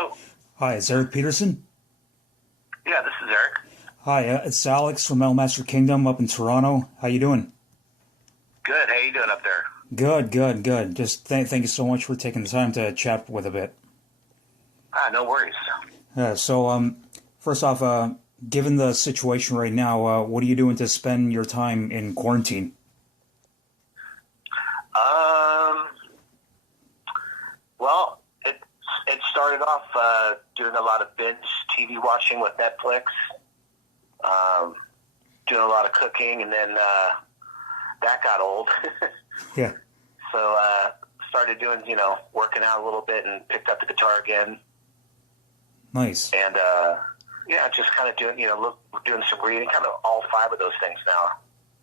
Hello. Hi, it's Eric Peterson. Yeah, this is Eric. Hi, it's Alex from Master Kingdom up in Toronto. How you doing? Good. How you doing up there? Good, good, good. Just thank you so much for taking the time to chat with a bit. No worries. First off, given the situation right now, what are you doing to spend your time in quarantine? Well, it started off doing a lot of binge TV watching with Netflix, doing a lot of cooking, and then that got old. Yeah. So started doing, working out a little bit and picked up the guitar again. Nice. And just kind of doing, doing some reading, kind of all five of those things now.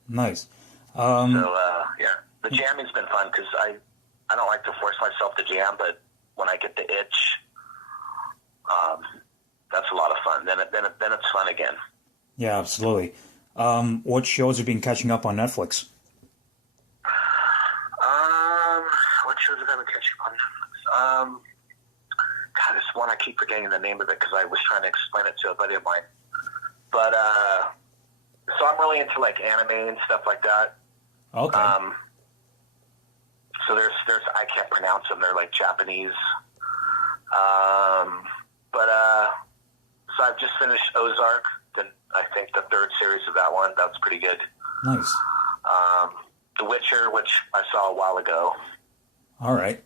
Nice. The jamming's been fun because I don't like to force myself to jam, but when I get the itch, that's a lot of fun. Then it's fun again. Yeah, absolutely. What shows have you been catching up on Netflix? What shows have I been catching up on Netflix? God, this one I keep forgetting the name of it because I was trying to explain it to a buddy of mine. But so I'm really into like anime and stuff like that. Okay. So there's I can't pronounce them. They're like Japanese. So I've just finished Ozark. I think the third series of that one. That's pretty good. Nice. The Witcher, which I saw a while ago. All right.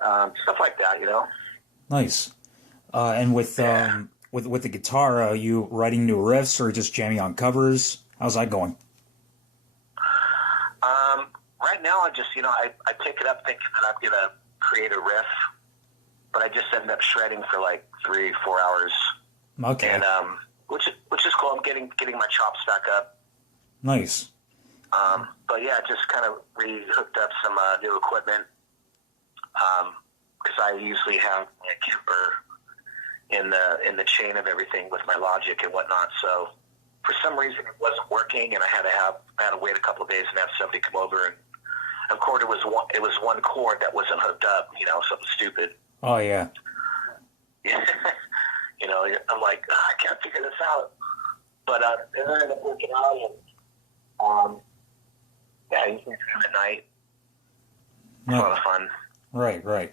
Stuff like that, Nice. And with the guitar, are you writing new riffs or just jamming on covers? How's that going? Right now, I just, I pick it up thinking that I'm going to create a riff, but I just end up shredding for like 3-4 hours. Okay. And, which is cool. I'm getting my chops back up. Nice. But yeah, just kind of hooked up some new equipment. Because I usually have my Kemper in the chain of everything with my Logic and whatnot. So for some reason it wasn't working, and I had to wait a couple of days and have somebody come over, and of course it was one cord that wasn't hooked up. Something stupid. Oh yeah. I'm like, I can't figure this out. But it ended up working out, and I usually do it at night. It's a lot of fun. Right.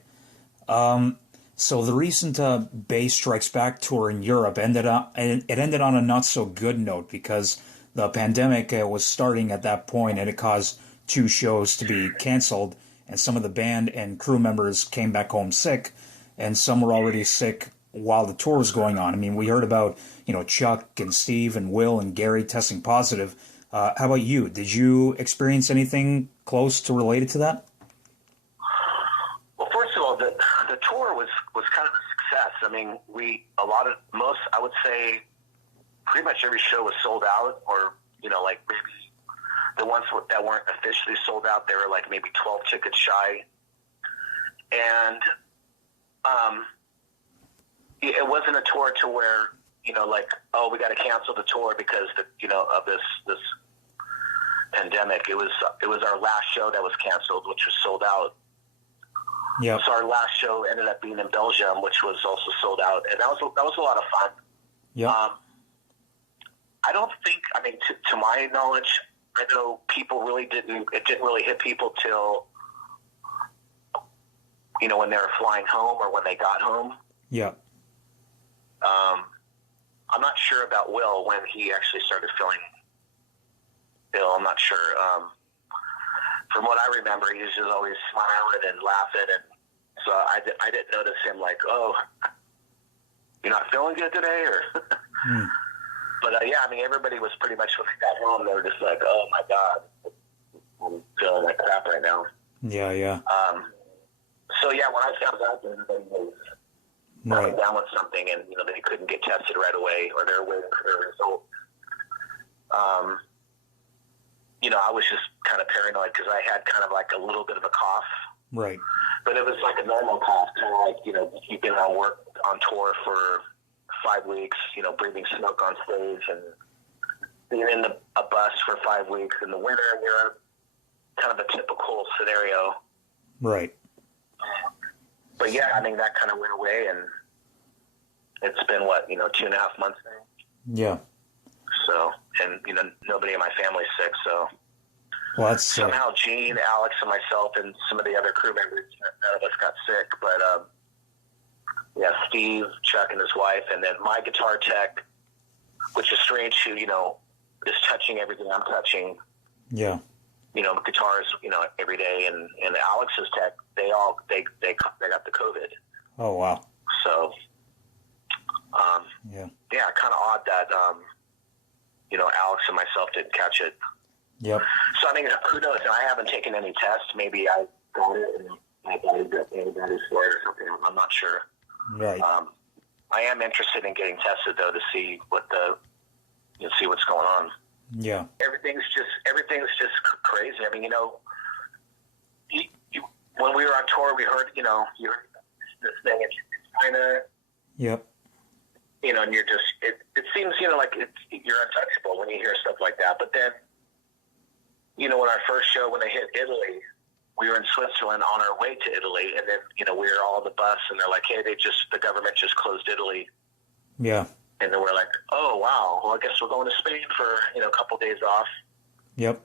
So the recent Bass Strikes Back tour in Europe ended on a not so good note because the pandemic was starting at that point, and it caused 2 shows to be canceled, and some of the band and crew members came back home sick, and some were already sick while the tour was going on. I mean, we heard about Chuck and Steve and Will and Gary testing positive. How about you? Did you experience anything close to related to that? Well, first of all, the tour was kind of a success. I mean, I would say pretty much every show was sold out, or, like maybe the ones that weren't officially sold out, they were like maybe 12 tickets shy. And it wasn't a tour to where, like, oh, we got to cancel the tour because of this pandemic. It was our last show that was canceled, which was sold out. Yeah. So our last show ended up being in Belgium, which was also sold out, and that was a lot of fun. Yeah. I don't think, to my knowledge, I know people it didn't really hit people till, when they were flying home or when they got home. Yeah. I'm not sure about Will when he actually started feeling ill. I'm not sure. From what I remember, he was just always smiling and laughing, and so I didn't notice him like, oh, you're not feeling good today, or. But everybody was pretty much when they got home, they were just like, oh my God, I'm feeling like crap right now. Yeah. So yeah, when I found out that everybody was coming down with something, and they couldn't get tested right away, or they're waiting for their results. I was just kind of paranoid because I had kind of like a little bit of a cough. Right. But it was like a normal cough, kind of like, you've been on tour for 5 weeks, breathing smoke on stage and being in a bus for 5 weeks in the winter in Europe, kind of a typical scenario. Right. But yeah, that kind of went away, and it's been, 2.5 months now? Yeah. So, and, nobody in my family's sick, so. Well, that's somehow Gene, Alex, and myself and some of the other crew members, none of us got sick, but, yeah, Steve, Chuck, and his wife, and then my guitar tech, which is strange, who, is touching everything I'm touching. Yeah. Guitars, every day, and Alex's tech, they got the COVID. Oh, wow. So, yeah, kind of odd that, Alex and myself didn't catch it. Yep. So, I mean, who knows? And I haven't taken any tests. Maybe I got it and my body got antibodies for it or something. I'm not sure. Right. I am interested in getting tested, though, to see see what's going on. Yeah. Everything's just crazy. I mean, when we were on tour, we heard, you heard this thing in China. Yep. And you're just, it seems, like you're untouchable when you hear stuff like that. But then, when our first show, when they hit Italy, we were in Switzerland on our way to Italy. And then, we were all on the bus and they're like, hey, the government just closed Italy. Yeah. And then we're like, oh, wow, well, I guess we're going to Spain for, a couple days off. Yep.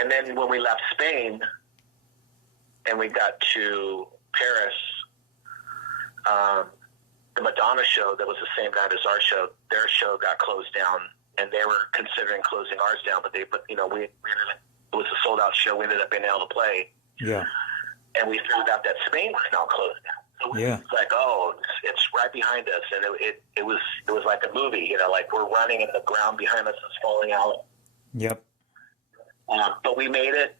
And then when we left Spain and we got to Paris, the Madonna show that was the same night as our show, their show got closed down, and they were considering closing ours down, but we ended up, it was a sold-out show. We ended up being able to play. Yeah. And we found out that Spain was now closed down. So we was like, oh, it's right behind us, and it was like a movie, like we're running and the ground behind us is falling out. Yep. But we made it.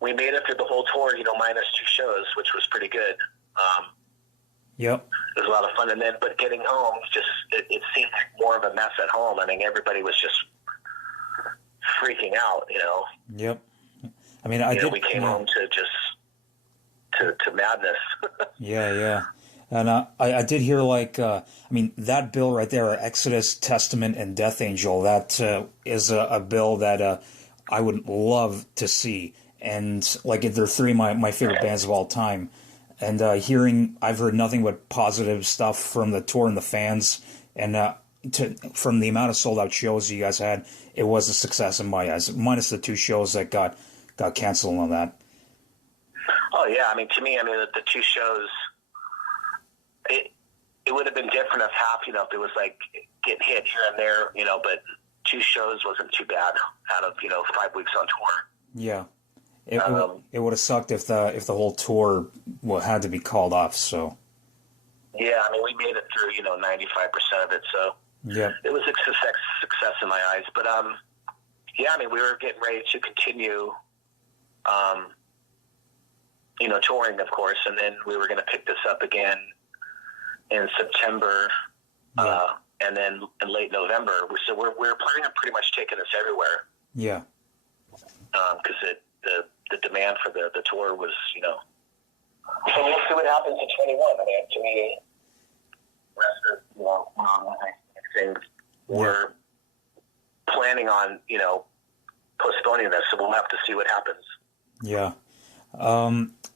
We made it through the whole tour, minus 2 shows, which was pretty good. Yep. It was a lot of fun, and then but getting home, it seemed like more of a mess at home. I mean, everybody was just freaking out, Yep. I mean, we came home to just to madness. Yeah. And I did hear, that bill right there, Exodus, Testament, and Death Angel, that is a bill that I would love to see. And, they're 3 of my favorite bands of all time. And I've heard nothing but positive stuff from the tour and the fans. And from the amount of sold-out shows you guys had, it was a success in my eyes, minus the 2 shows that got canceled on that. Oh, yeah. I mean, to me, the 2 shows, it would have been different if half, if it was getting hit here and there, but 2 shows wasn't too bad out of, 5 weeks on tour. Yeah. It would have sucked if the whole tour had to be called off, so. Yeah, I mean, we made it through, 95% of it, so. Yeah. It was a success in my eyes. But, yeah, I mean, we were getting ready to continue, touring, of course, and then we were going to pick this up again in September, and then in late November. So we're planning on pretty much taking this everywhere. Yeah. Because the demand for the tour was, So we'll see what happens in 21. I mean, to me, I think we're planning on, postponing this, so we'll have to see what happens. Yeah.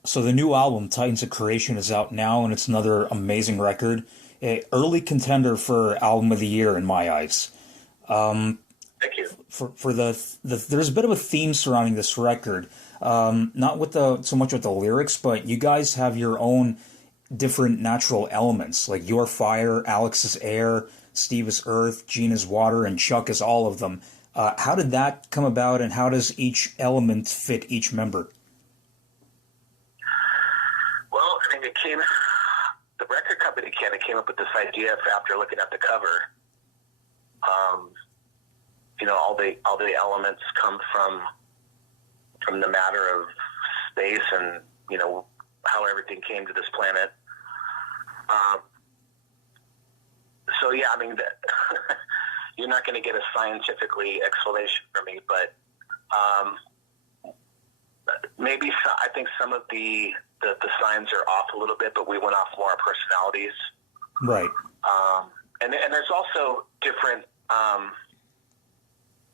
So the new album, Titans of Creation, is out now, and it's another amazing record. An early contender for Album of the Year in my eyes. Thank you. For there's a bit of a theme surrounding this record. Not with so much with the lyrics, but you guys have your own different natural elements, like your fire, Alex is air, Steve is earth, Gene is water, and Chuck is all of them. How did that come about, and how does each element fit each member? Well, I mean, the record company kind of came up with this idea after looking at the cover. All the elements come from the matter of space and, how everything came to this planet. So, yeah, I mean, you're not going to get a scientifically explanation from me, but maybe I think some of the signs are off a little bit, but we went off more our personalities. Right. And there's also different,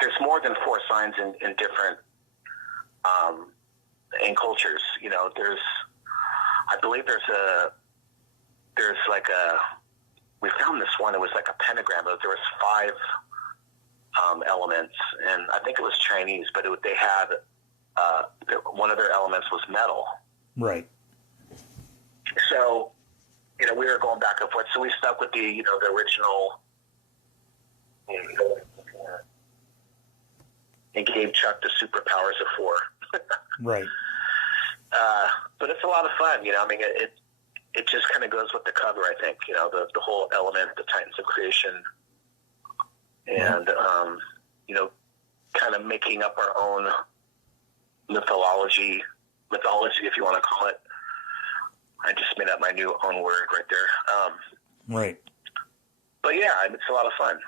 there's more than 4 signs in different, in cultures. I believe there's there's like we found this one, it was like a pentagram, but there was 5 elements, and I think it was Chinese, but they had, one of their elements was metal. Right. So, we were going back and forth, so we stuck with the original, and gave Chuck the superpowers of 4. Right. But it's a lot of fun, I mean, it just kind of goes with the cover, I think, the whole element, the Titans of Creation, and, kind of making up our own mythology, if you want to call it. I just made up my new own word right there. Right. But yeah, it's a lot of fun.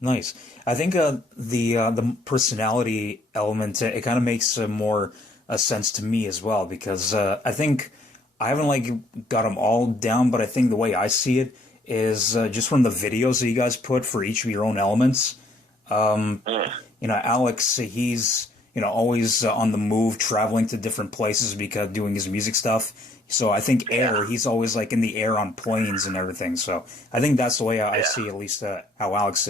Nice. I think the personality element, it kind of makes more sense to me as well, because I think I haven't got them all down, but I think the way I see it is just from the videos that you guys put for each of your own elements. Alex, he's always on the move, traveling to different places because doing his music stuff. So I think air, he's always in the air on planes and everything. So I think that's the way I see at least how Alex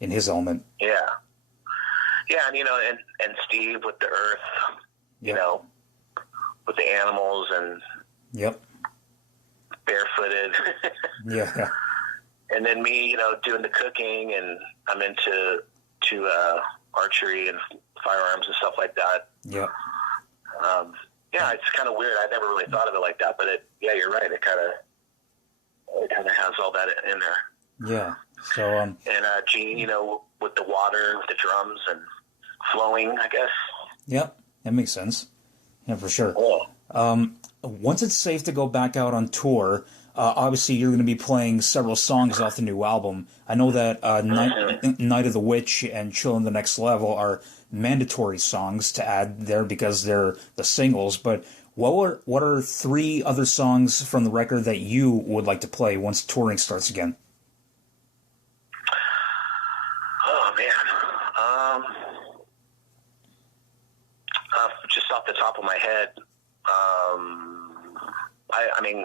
in his element. Yeah. Yeah, and Steve with the earth, with the animals and barefooted. Yeah. And then me, doing the cooking, and I'm into archery and firearms and stuff like that. Yeah. Yeah, it's kind of weird. I never really thought of it like that, but you're right. It kind of has all that in there. Yeah. So and Gene, with the water, with the drums and flowing, I guess. Yep, that makes sense. Yeah, for sure. Cool. Once it's safe to go back out on tour, obviously you're going to be playing several songs off the new album. I know that Night of the Witch and Chill in the Next Level are mandatory songs to add there because they're the singles, but what are 3 other songs from the record that you would like to play once touring starts again? Oh, man. Just off the top of my head, I mean,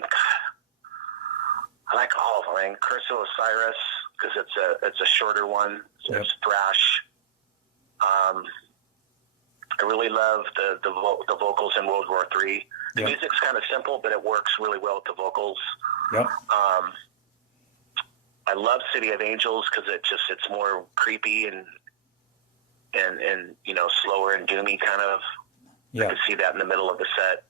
I like all of them. I mean, Curse of Osiris, because it's a shorter one. It's thrash. I really love the vocals in World War III. The music's kind of simple, but it works really well with the vocals. Yep. I love City of Angels because it's more creepy and slower and doomy kind of. Yeah. I could see that in the middle of the set.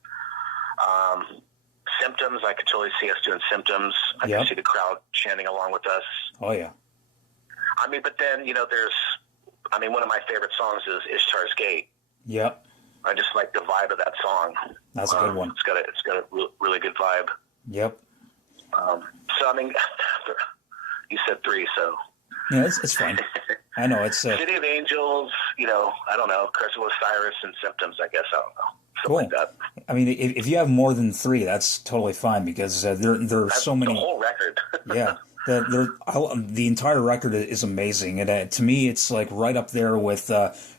Symptoms, I could totally see us doing Symptoms. I could see the crowd chanting along with us. Oh, yeah. I mean, but then, one of my favorite songs is Ishtar's Gate. Yep. I just like the vibe of that song. That's a good one. It's got a really good vibe. Yep. So, I mean, you said 3, so. Yeah, it's fine. I know, it's... City of Angels, I don't know, Curse of Osiris and Symptoms, I guess, I don't know. Cool. Like that. I mean, if you have more than 3, that's totally fine, because there are so many... The whole record. Yeah. The entire record is amazing, and to me, it's right up there with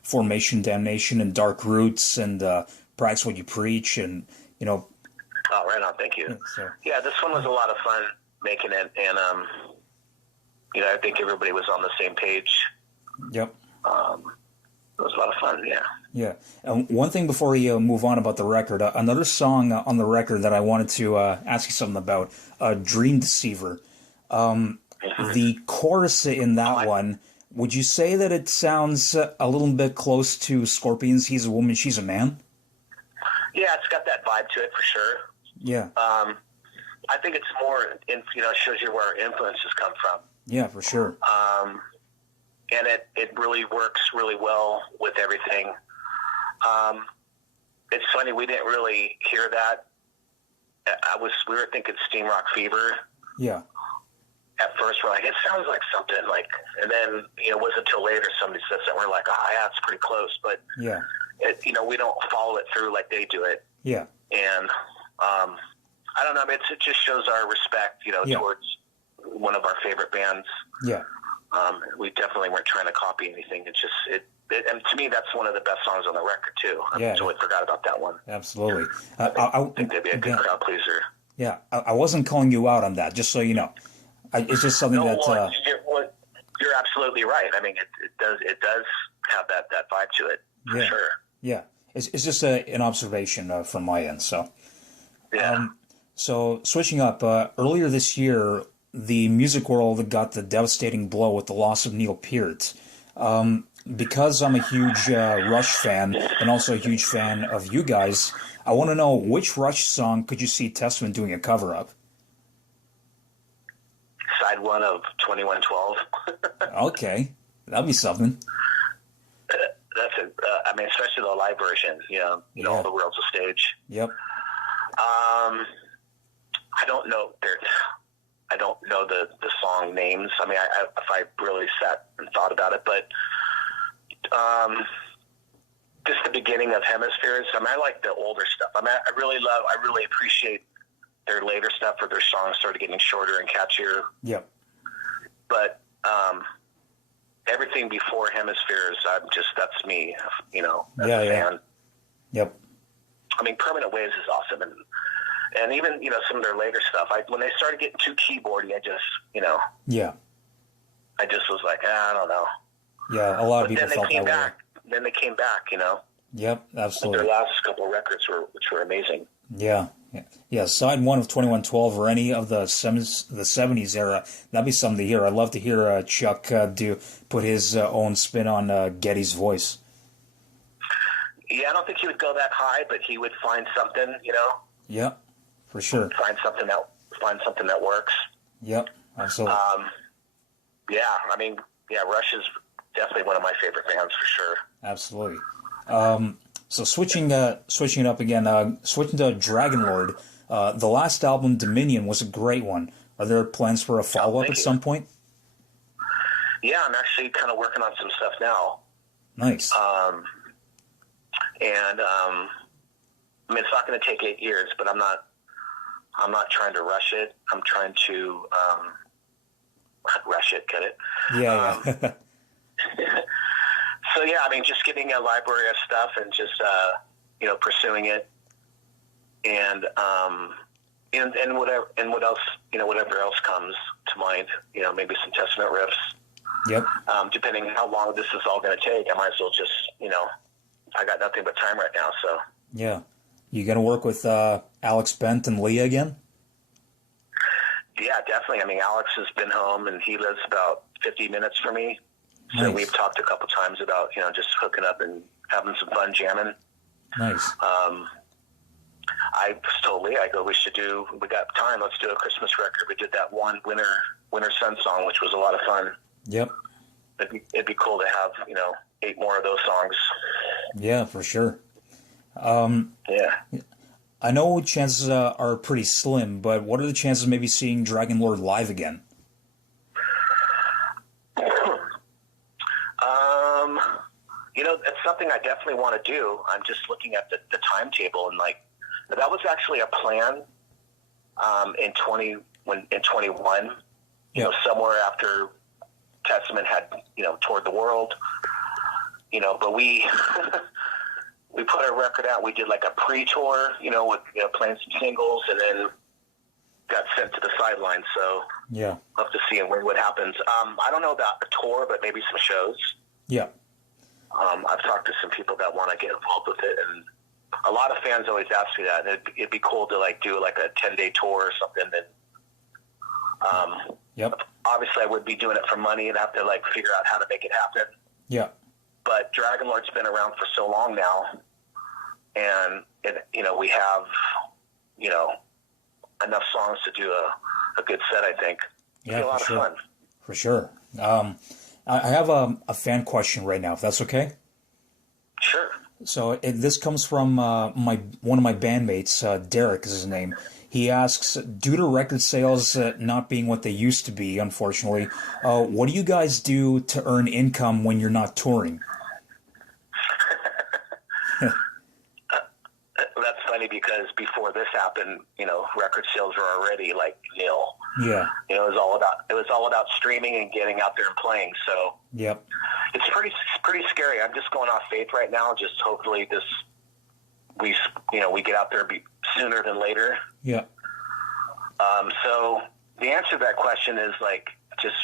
Formation Damnation and Dark Roots and Practice What You Preach, and Oh, right on, thank you. Yeah, this one was a lot of fun making it, and I think everybody was on the same page. Yep. It was a lot of fun, yeah. Yeah. One thing before we move on about the record, another song on the record that I wanted to ask you something about, Dream Deceiver. The chorus in that one, would you say that it sounds a little bit close to Scorpions' He's a Woman, She's a Man? Yeah, it's got that vibe to it for sure. Yeah. I think it's more, it shows you where our influences come from. Yeah, for sure. And it really works really well with everything. It's funny, we didn't really hear that. We were thinking Steam Rock Fever. Yeah. At first, we're like, it sounds like something and then, it wasn't until later somebody said something, we're like, yeah, it's pretty close, but yeah, we don't follow it through like they do it. Yeah. And, I don't know, it just shows our respect, towards one of our favorite bands. Yeah. We definitely weren't trying to copy anything. It's just, and to me, that's one of the best songs on the record too. I totally forgot about that one. Absolutely. I think that'd be a good crowd pleaser. Yeah, I wasn't calling you out on that, just so you know. It's just something No, that. you're absolutely right. I mean, it does have that vibe to it for Yeah, sure. yeah. It's just an observation from my end. So, Yeah. so switching up, earlier this year, the music world got the devastating blow with the loss of Neil Peart. Because I'm a huge Rush fan and also a huge fan of you guys, I want to know which Rush song could you see Testament doing a cover of? Side one of 2112. Okay, that'd be something. That's a. I mean, especially the live version. Yeah. All the world's a stage. Yep. I don't know. I don't know the song names. I mean, if I really sat and thought about it, but just the beginning of Hemispheres. I mean, I like the older stuff. I mean, I really appreciate their later stuff where their songs started getting shorter and catchier. Yep. But everything before Hemispheres, that's me, as a fan. Yep. I mean, Permanent Waves is awesome, and even some of their later stuff. When they started getting too keyboardy, I just Yeah. I just was like, I don't know. Yeah, a lot of But people then felt they came that back. Then they came back. Yep, absolutely. Their last couple of records which were amazing. Yeah. Yeah, side one of 2112 or any of the 70s era, that'd be something to hear. I'd love to hear Chuck put his own spin on Geddy's voice. Yeah, I don't think he would go that high, but he would find something, Yep, for sure. Find something that works. Yep, absolutely. Yeah, I mean, Rush is definitely one of my favorite bands for sure. Absolutely. So switching it up again, switching to Dragonlord, the last album, Dominion, was a great one. Are there plans for a follow-up at some point? Yeah, I'm actually kind of working on some stuff now. Nice. And I mean, it's not going to take 8 years, but I'm not trying to rush it. I'm trying to rush it, get it? Yeah. So yeah, I mean, just getting a library of stuff and just pursuing it, and whatever else comes to mind. Maybe some Testament riffs. Yep. Depending on how long this is all going to take, I might as well just I got nothing but time right now. So yeah, you gonna work with Alex Bent and Leah again? Yeah, definitely. I mean, Alex has been home, and he lives about 50 minutes from me. So Nice. we've talked a couple times about, just hooking up and having some fun jamming. Nice. I told Leah, we got time, let's do a Christmas record. We did that one Winter Sun song, which was a lot of fun. Yep. It'd be cool to have, 8 more of those songs. Yeah, for sure. Yeah. I know chances are pretty slim, but what are the chances of maybe seeing Dragonlord live again? It's something I definitely want to do. I'm just looking at the timetable, and that was actually a plan in 21. Yeah. Somewhere after Testament had toured the world. But we we put our record out. We did like a pre-tour, with playing some singles, and then got sent to the sidelines. So Yeah. I'll have to see what happens. I don't know about a tour, but maybe some shows. Yeah. I've talked to some people that want to get involved with it, and a lot of fans always ask me that. And it'd be cool to do like a 10-day tour or something. And Yep. obviously, I would be doing it for money and have to figure out how to make it happen. Yeah. But Dragonlord's been around for so long now, and we have enough songs to do a good set. I think. Yeah, It'd be a lot for of sure. fun. For sure. I have a fan question right now, if that's okay. Sure. So this comes from one of my bandmates, Derek is his name. He asks, due to record sales not being what they used to be, unfortunately, what do you guys do to earn income when you're not touring? That's funny because before this happened, record sales were already nil. Yeah. It was all about streaming and getting out there and playing. So Yep. it's pretty scary. I'm just going off faith right now. Just hopefully we get out there sooner than later. Yeah. So the answer to that question is like just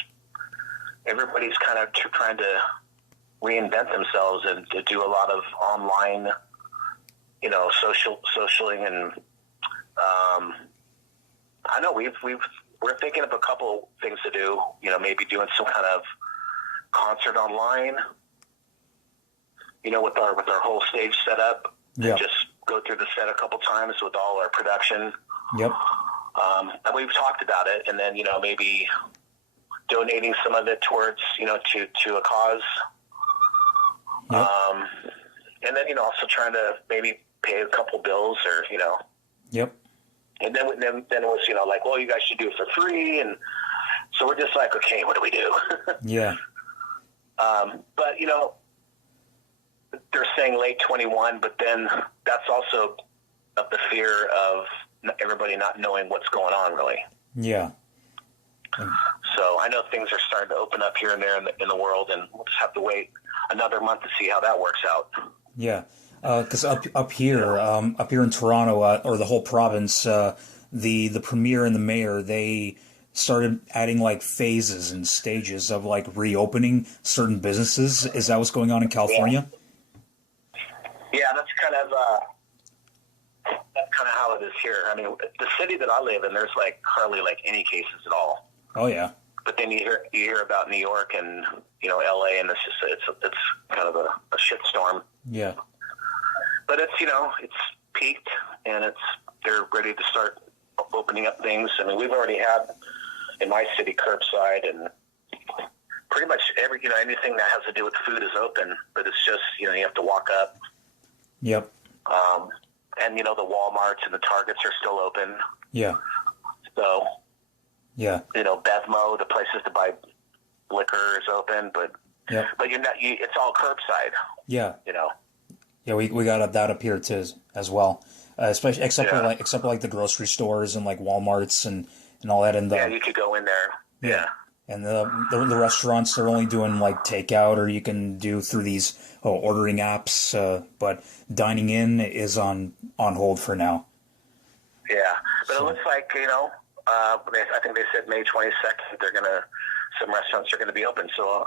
everybody's kind of trying to reinvent themselves and to do a lot of online, socialing, and I know we're thinking of a couple things to do. Maybe doing some kind of concert online. With our whole stage setup. Yeah. Just go through the set a couple times with all our production. Yep. And we've talked about it, and then maybe donating some of it towards to a cause. Yep. And then also trying to maybe pay a couple bills or Yep. And then it was like, well, you guys should do it for free, and so we're just like, okay, what do we do? Yeah. But they're saying late 21, but then that's also of the fear of everybody not knowing what's going on, really. Yeah. So I know things are starting to open up here and there in the world, and we'll just have to wait another month to see how that works out. Yeah, because up here in Toronto, or the whole province, the premier and the mayor, they started adding like phases and stages of like reopening certain businesses. Is that what's going on in California? Yeah, that's kind of how it is here. I mean, the city that I live in, there's like hardly like any cases at all. Oh yeah. But then you hear about New York and LA, and it's kind of a shitstorm. Yeah. But it's it's peaked, and they're ready to start opening up things. I mean, we've already had in my city curbside, and pretty much anything that has to do with food is open. But it's just you have to walk up. Yep. And the Walmarts and the Targets are still open. Yeah. So. Yeah. Bevmo, the places to buy liquor is open, but yeah. But it's all curbside. Yeah. Yeah, we got that up here too as well. Especially except for like the grocery stores and like Walmarts and all that. And you could go in there. Yeah. And the restaurants, they're only doing like takeout, or you can do through these ordering apps. But dining in is on hold for now. Yeah, but it looks like I think they said May 22nd. Some restaurants are gonna be open. So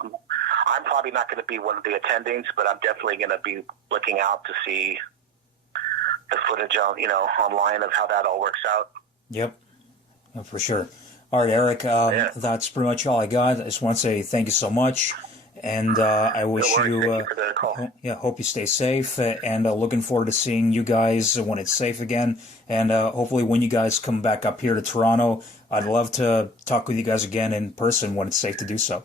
I'm probably not going to be one of the attendings, but I'm definitely going to be looking out to see the footage on online of how that all works out. Yep, for sure. All right, Eric, that's pretty much all I got. I just want to say thank you so much, and I wish you for the call. Hope you stay safe, and looking forward to seeing you guys when it's safe again, and hopefully when you guys come back up here to Toronto, I'd love to talk with you guys again in person when it's safe to do so.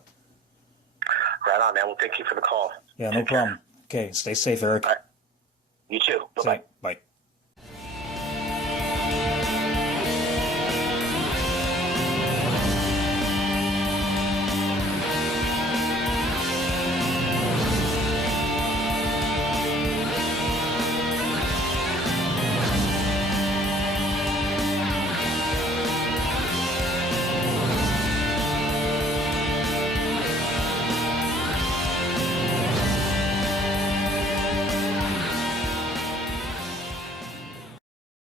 Right on, man. Well, thank you for the call. Yeah, no problem. Okay, stay safe, Eric. All right. You too. Bye-bye.